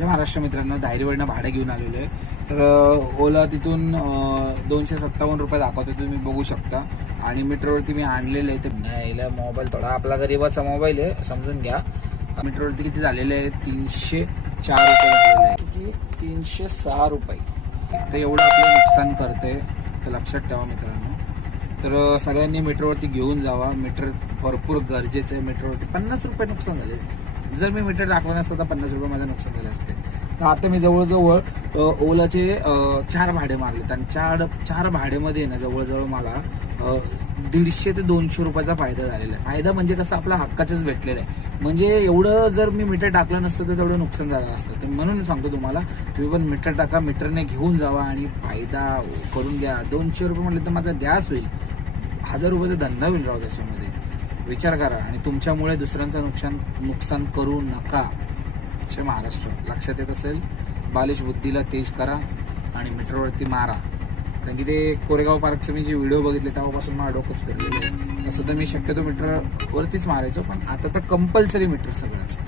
जय महाराष्ट्र मित्रांनो, धायरीवरनं भाडं घेऊन आलेलो आहे. तर ओला तिथून 257 रुपये दाखवतो, तुम्ही बघू शकता. आणि मीटरवरती मी आणलेलं आहे. तर नाही, मोबाईल थोडा आपला गरीबाचा मोबाईल आहे, समजून घ्या. मीटरवरती किती झालेले आहे? 304 रुपये झालेले आहे. किती? 306 रुपये. तर एवढं आपलं नुकसान करते, तर लक्षात ठेवा मित्रांनो. तर सगळ्यांनी मीटरवरती घेऊन जावा. मीटर भरपूर गरजेचं आहे. मीटरवरती 50 रुपये नुकसान झाले. जर मी मीटर टाकलं नसतं तर 50 रुपये माझं नुकसान झाले असते. तर आता मी जवळजवळ ओलाचे 4 भाडे मारलेत आणि चार भाडेमध्ये ना जवळजवळ मला 150 ते 200 रुपयाचा फायदा झालेला आहे. फायदा म्हणजे कसं, आपला हक्काचंच भेटलेलं आहे. म्हणजे एवढं जर मी मीटर टाकलं नसतं तर तेवढं नुकसान झालं असतं. तर म्हणून सांगतो तुम्हाला, तुम्ही पण मीटर टाका, मीटरने घेऊन जावा आणि फायदा करून घ्या. 200 रुपये म्हटलं तर माझा गॅस होईल, 1000 रुपयाचा धंदा होईल राव त्याच्यामध्ये. विचार करा. आणि तुमच्यामुळे दुसऱ्यांचं नुकसान करू नका. जय महाराष्ट्र. लक्षात येत असेल, बालिश बुद्धीला तेज करा आणि मीटरवरती मारा. कारण की ते कोरेगाव पार्कचे मी जे व्हिडिओ बघितले तेव्हापासून मला डोकंच फिरलेलं आहे. तसं तर मी शक्यतो मीटरवरतीच मारायचो, पण आता तर कंपल्सरी मीटर सगळंच.